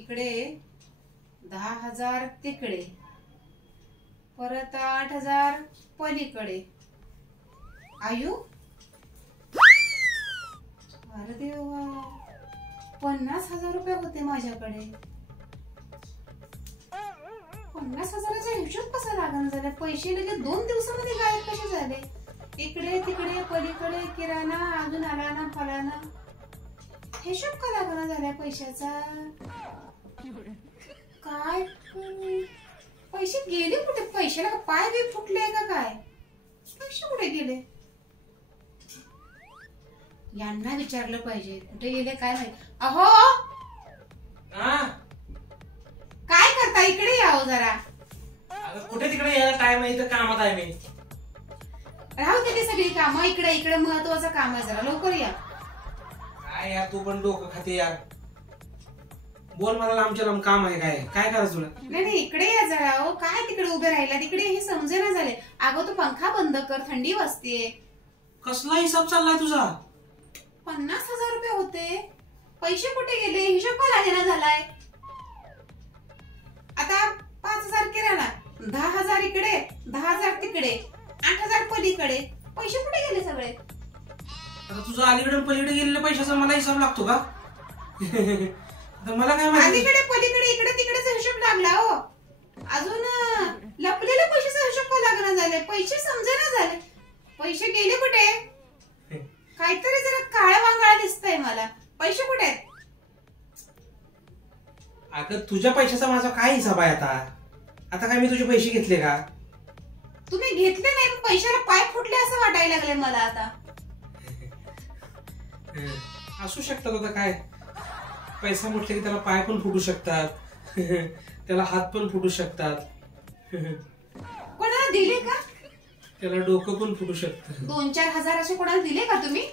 इकडे 10,000 तिकडे, परत 8,000 पलीकडे. आयु अरे देवा, 50,000 रुपये होते माझ्याकडे. 50,000चा हिशोब कसा लागण झाला? पैसे लगेच 2 दिवसामध्ये गायब कसे झाले? इकडे तिकडे पलीकडे किराणा, अजून आलाना फलाना. हिशोब का लागण झाला पैशाचा? काय पैसे गेले कुठे? पैशाला का पाय बी फुटले का काय? पैसे कुठे गेले? यांना विचारलं पाहिजे कुठे गेले काय माहिती. अहो काय करता? इकडे यावं जरा. कुठे तिकडे यायला टाइम आहे? कामात आहे मी. राहू दे सगळी कामं. इकडे इकडे महत्वाचं काम आहे, जरा लवकर या. काय यार, तू पण डोकं खाते यार. बोल, मला लांबच्या लांब काम आहे. काय काय करायचं तुला? नाही इकडे या जरा. हो काय तिकडे उभे राहिला? तिकडे हे समजेना झाले. अगं तू पंखा बंद कर, थंडी वाजते. कसला हिसाब चाललाय तुझा? 50,000 रुपये होते. पैसे कुठे गेले? हिशोब का लागेना झालाय? आता 5,000 किराणा, 10,000 इकडे, 10,000 तिकडे, 8,000 पलीकडे. पैसे कुठे गेले सगळे? आता तुझं अलीकडे पलीकडे गेलेल्या पैशाचा मला हिसाब लागतो का? मला काय माहिती? अलीकडे पलीकडे इकडे तिकडेचा हिशोब लागला. हो अजून लपलेल्या पैशाचा हिशोब का लागणार झाले? पैसे समजेना झाले. पैसे गेले कुठे? काहीतरी जरा काळा वांगाळा दिसतंय मला. पैसे कुठे आहेत? अगं तुझ्या पैशाचा माझा काय हिसाब आहे आता? आता काय मी तुझे पैसे घेतले का? तुम्ही घेतले नाही, पैशाला पाय फुटले असं वाटायला लागले मला आता. असू शकतात. आता काय, पैसा म्हटलं की त्याला पाय पण फुटू शकतात, त्याला हात पण फुटू शकतात, कोणाला दिले का? त्याला डोकं पण फुटू शकतं. 2-4 हजार असे कोणाला दिले का तुम्ही?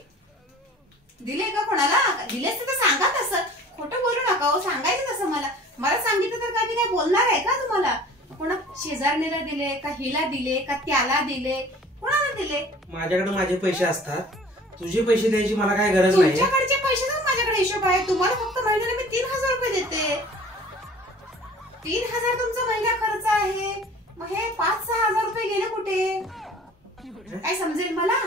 दिले का कोणाला? दिले असते तर सांगा तसं. खोटं बोलू नका हो, सांगायचं तसं. मला सांगितलं तर काय मी काय बोलणार आहे का तुम्हाला? कोणा शेजारणीला दिले का, हिला दिले का, त्याला दिले, कोणाला दिले? माझ्याकडे माझे पैसे असतात, तुझे पैसे द्यायची मला काय गरज नाही. तुमच्याकडचे पैशाचा माझ्याकडे हिशोब आहे. तुम्हाला फक्त महिन्याला मी 3,000 रुपये देते. 3,000 तुमचा महिना खर्च आहे. मग हे 5-6 हजार रुपये गेले कुठे? काय समजेल मला?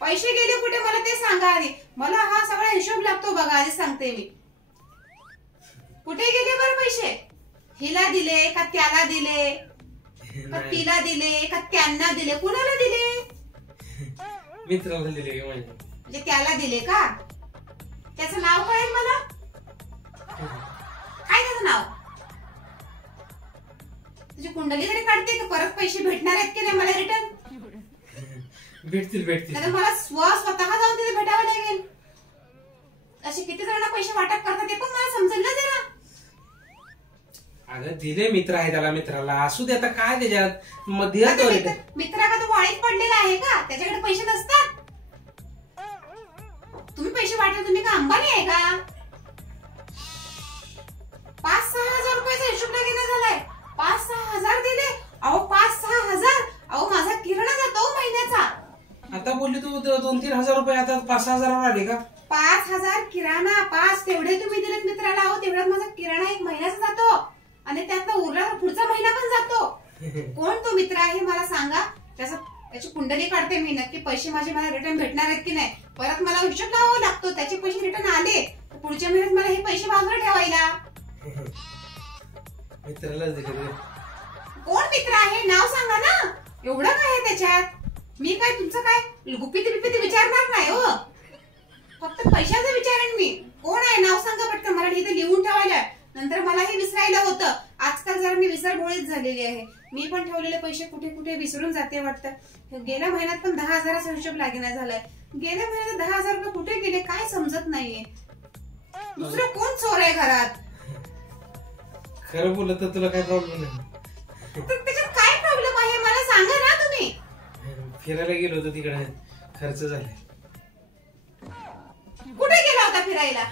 पैसे गेले कुठे मला ते सांगा आधी. मला हा सगळा हिशोब लागतो बघा, आधी सांगते मी. कुठे गेले बरं पैसे? हिला दिले का, त्याला दिले का, तिला दिले का, त्यांना दिले, कुणाला दिले? मित्राला दिले. म्हणजे त्याला दिले का? त्याचं नाव काय आहे मला? काय त्याचं नाव? तुझी कुंडली तरी काढते का? परत पैसे भेटणार आहेत की नाही मला रिटर्न? भेटतील. मला स्वतः जाऊन तिथे भेटावं लागेल. असे किती जणांना पैसे वाटप करतात ते पण मला समजेल ना जरा. अगं दिले, मित्र आहे त्याला, मित्राला असू दे. आता काय त्याच्यात मित्रा का तो वाळीत पडलेला आहे का? त्याच्याकडे पैसे नसतात? तुम्ही पैसे वाटले, तुम्ही का अंबानी आहे का? 5-6 हजार रुपयाचा हिशोब लागेना झालाय. 5-6 हजार दिले. अहो 5-6 हजार. अहो माझा किराणा जातो महिन्याचा. आता बोलली तू 2-3 हजार रुपये, आता 5-6 हजारावर आले का? 5,000 किराणा. 5 तेवढे तुम्ही दिलेत मित्राला. अहो तेवढ्यात माझा किराणा 1 महिन्याचा जातो आणि त्यातला उरला पुढचा महिना पण जातो. कोण तो मित्र आहे मला सांगा. त्याची कुंडली काढते मी. नक्की पैसे माझे मला रिटर्न भेटणार आहेत की नाही. परत मला हिशोब लावावा लागतो. त्याचे पैसे रिटर्न आले तर पुढच्या महिन्यात मला हे पैसे बाजूला ठेवायला. मित्रालाच दिले. कोण मित्र आहे नाव सांगा ना. एवढं काय आहे त्याच्यात? मी काय तुमचं काय गुपिती विचारणार नाही हो. फक्त पैशाचं विचारेन मी. कोण आहे नाव सांगा पटकन. मला इथे लिहून ठेवायला, नंतर मलाही विसरायला होतं. आजकाल जरा मी विसरभोळीच झालेली आहे. मी पण ठेवलेले पैसे कुठे कुठे विसरून जाते वाटतं. गेल्या महिन्यात पण 10 हजाराचा हिशोब लागेना झालाय. गेल्या महिन्यात 10 हजार रुपये कुठे गेले काय समजत नाहीये. दुसरं कोण चोर आहे घरात? खरं बोलत तर तुला काय प्रॉब्लेम नाही. त्याच्यात काय प्रॉब्लेम आहे मला सांगा ना तुम्ही. फिरायला गेलो होतो, तिकडे खर्च झाले. कुठे गेला होता फिरायला?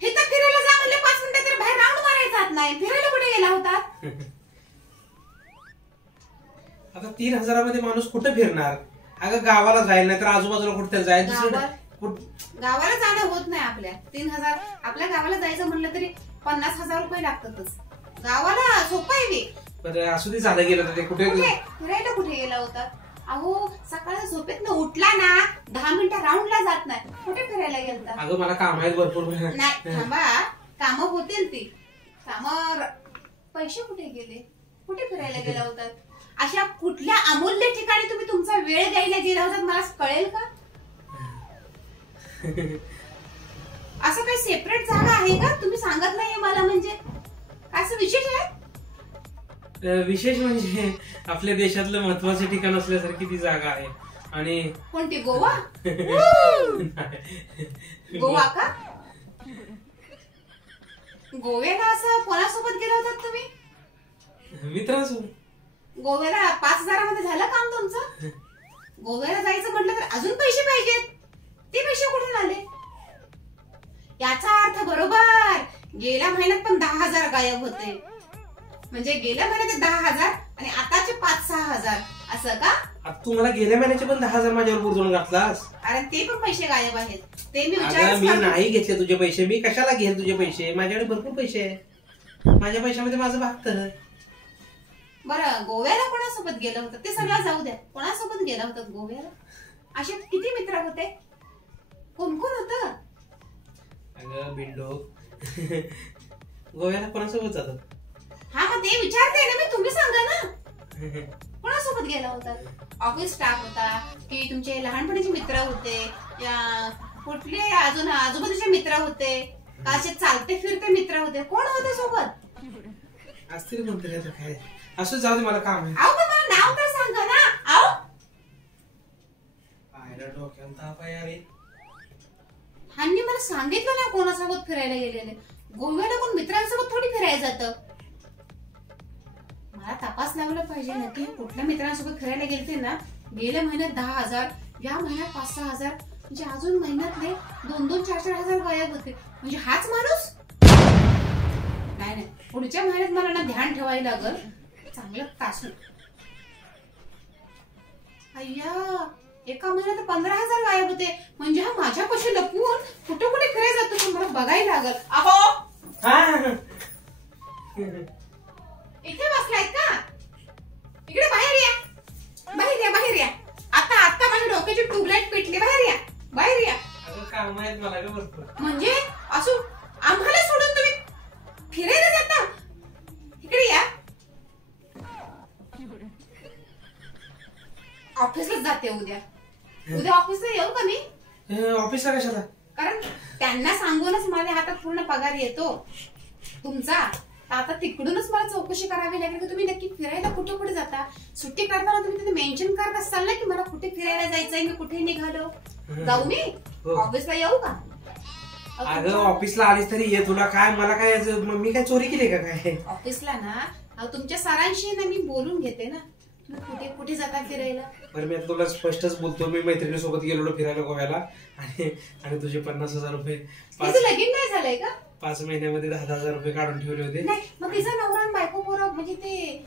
इथं फिरायला जा म्हणले 5 मिनिटं तरी बाहेर राऊंड मारायचा नाही. फिरायला कुठे गेला होता? आता 3,000 मध्ये माणूस कुठे फिरणार? अगं गावाला जाईल, नाही तर आजूबाजूला कुठे जाईल. गावाला जाणं होत नाही आपल्या. 3,000 आपल्या गावाला जायचं म्हणलं तरी 50,000 रुपये लागतातच. गावाला सोपं आहे ते. बरं असू दे, झालं गेलं तर ते. कुठे फिरायला कुठे गेला होता? अहो सकाळी झोपेत न उठला ना 10 मिनिटं राऊंडला जात नाही. कुठे फिरायला गेलता? अगं मला काम आहेत भरपूर. नाही थांबा, कामं होतील ती कामं. पैसे कुठे गेले? कुठे फिरायला गेला होता? अशा कुठल्या अमूल्य ठिकाणी तुम्ही तुमचा वेळ द्यायला गेला होता मला कळेल का? असं काही सेपरेट जागा आहे का? तुम्ही सांगत नाहीये मला, म्हणजे असं विशेष आहे? विशेष म्हणजे आपल्या देशातलं महत्वाचं ठिकाण असल्यासारखी ती जागा आहे. आणि कोणती? गोवा? गोवा का? गोव्याला असं कोणासोबत गेला होतात तुम्ही? मित्रांसोबत. गोव्याला 5,000 मध्ये झालं काम तुमचं? गोव्याला जायचं म्हटलं तर अजून पैसे पाहिजेत. ते पैसे कुठून आले? याचा अर्थ बरोबर गेल्या महिन्यात पण 10,000 गायब होते. म्हणजे गेल्या महिन्यात 10,000 आणि आताचे 5-6,000 असं का? आता तू मला गेल्या महिन्याचे पण 10,000 माझ्यावर बुरजून घातलास. अरे ते पण पैसे गायब आहेत. ते मी मी नाही घेतले तुझे पैसे. मी कशाला घेईन तुझे पैसे? माझ्याकडे भरपूर पैसे आहे. माझ्या पैशामध्ये माझं भागतं. बरं गोव्याला कोणासोबत गेलं होतं ते सगळं जाऊ द्या. कोणासोबत गेला होता गोव्याला? असे किती मित्र होते? कोण कोण होतं? अगं बिंडो, गोव्याला कोणासोबत जातात? हा मग ते विचारते ना मी. तुम्ही सांगा ना कोणासोबत गेला होता? ऑफिस स्टाफ होता की तुमचे लहानपणीचे मित्र होते या कुठले अजून आजूबाजूचे मित्र होते का असे चालते फिरते मित्र होते? कोण होते सोबत? असतील म्हणते आता काय. असं जाऊ दे, मला काम आहे. अहो पण मला नाव तर सांगा ना. अहो आयला डोक्याला ताप आहे यार. ह्यांनी मला सांगितलं ना कोणासोबत फिरायला गेलेले. गोव्याला कोण मित्रांसोबत थोडी फिरायला जातं. मला तपास लावला पाहिजे ना की कुठल्या मित्रांसोबत फिरायला गेलते ना. गेल्या महिन्यात 10,000, या महिन्यात 5-6,000, म्हणजे अजून महिन्यातले 2-2, 4-4 हजार गायब होते. म्हणजे हाच माणूस? नाही, पुढच्या महिन्यात मला ना ध्यान ठेवायला लागल चांगलं तासून. अय्या, एका महिन्यात 15,000 गायब होते. म्हणजे हा माझ्यापाशी लपून कुठे कुठे फिरायला जातो ते मला बघायला लागल. अहो इथे बसलायत का? इकडे बाहेर या, बाहेर या, बाहेर या. आता माझ्या डोक्याची ट्यूबलाईट पेटली. बाहेर या, बाहेर या. काम आहेत मला भरपूर. म्हणजे असं आम्हाला सोडून तुम्ही फिरायला जाता? इकडे या. ऑफिसलाच जाते उद्या. उद्या ऑफिसला येऊ का मी? ऑफिसला कशाला? कारण त्यांना सांगूनच माझ्या हातात पूर्ण पगार येतो तुमचा. आता तिकडूनच मला चौकशी करावी लागेल की तुम्ही नक्की फिरायला कुठे कुठे जाता. सुट्टी करताना तुम्ही तिथे मेन्शन करत असाल ना की मला कुठे फिरायला जायचंय, मी कुठे निघालो. जाऊ मी ऑफिसला येऊ का? अगं ऑफिसला आलीस तरी ये. तुला काय, मला काय, मी काय चोरी केली का काय? ऑफिसला ना तुमच्या सरांशी ना मी बोलून घेते ना कुठे कुठे जाता फिरायला. बरं मी तुला स्पष्टच बोलतो. मी मैत्रिणीसोबत गेलो फिरायला गोव्याला आणि तुझे 50,000 रुपये. तिचं लगीन नाही झालंय का? 5 महिन्यामध्ये 10,000 रुपये काढून ठेवले होते. नाही मग तिचा नवरा आणि बायको पोरं म्हणजे ते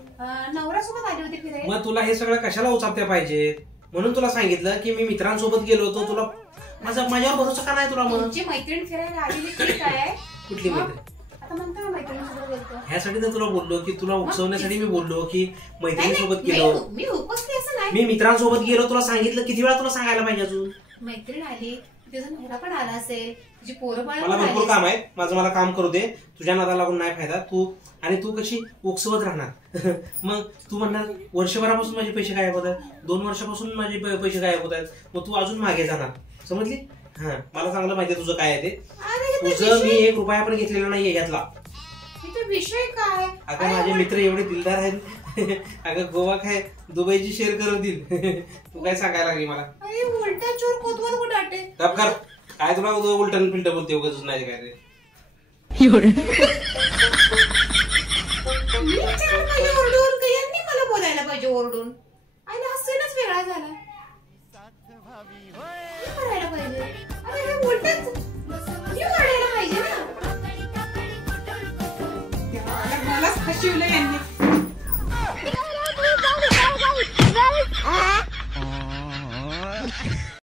नवऱ्यासोबत आले होते फिरायला. मग तुला हे सगळं कशाला उचापत्या पाहिजे? म्हणून तुला सांगितलं की मी मित्रांसोबत गेलो होतो. तुला माझ्यावर भरोसा का नाही तुला? म्हणून तुमची मैत्रीण फिरायला आलेली ती काय? कुठली मैत्रीण? आता म्हणतो ना मैत्रिणीसोबत गेलो. ह्यासाठी तर तुला बोललो की तुला उकसवण्यासाठी मी बोललो की मैत्रिणीसोबत गेलो. मी उपस्थित असं नाही. मी मित्रांसोबत गेलो. तुला सांगितलं किती वेळा तुला सांगायला पाहिजे अजून? मैत्रीण आली, तिचा नवरा पण आला असेल, तुझी पोरं पण. मला भरपूर काम आहे. माझं मला काम करू दे. तुझ्या नादाला लागून नाही फायदा. तू कशी उकसवत राहणार? मग तू म्हणणार वर्षभरापासून माझे पैसे गायब होत आहेत, 2 वर्षापासून माझे पैसे गायब होत आहेत. मग तू अजून मागे जाणार. समजली? हा, मला चांगलं माहिती तुझं काय आहे ते. तुझं मी 1 रुपया पण घेतलेला नाहीये यातला. विषय काय? अगं माझे मित्र एवढे दिलदार आहेत. अगं गोवा काय दुबईची शेअर करतील. तू काय सांगायला लागली मला? अरे उलटा चोर कोतवाल कुठे? कर काय तुला उलटन पिलट बोलते उगाच नाही काय रे. ओरडून यांनी मला बोलायला पाहिजे ओरडून. आईला हसणच वेगळा झाला. करायला पाहिजे. अरे हे उलटच ओरडायला पाहिजे ना. मलाच फसवलं यांनी.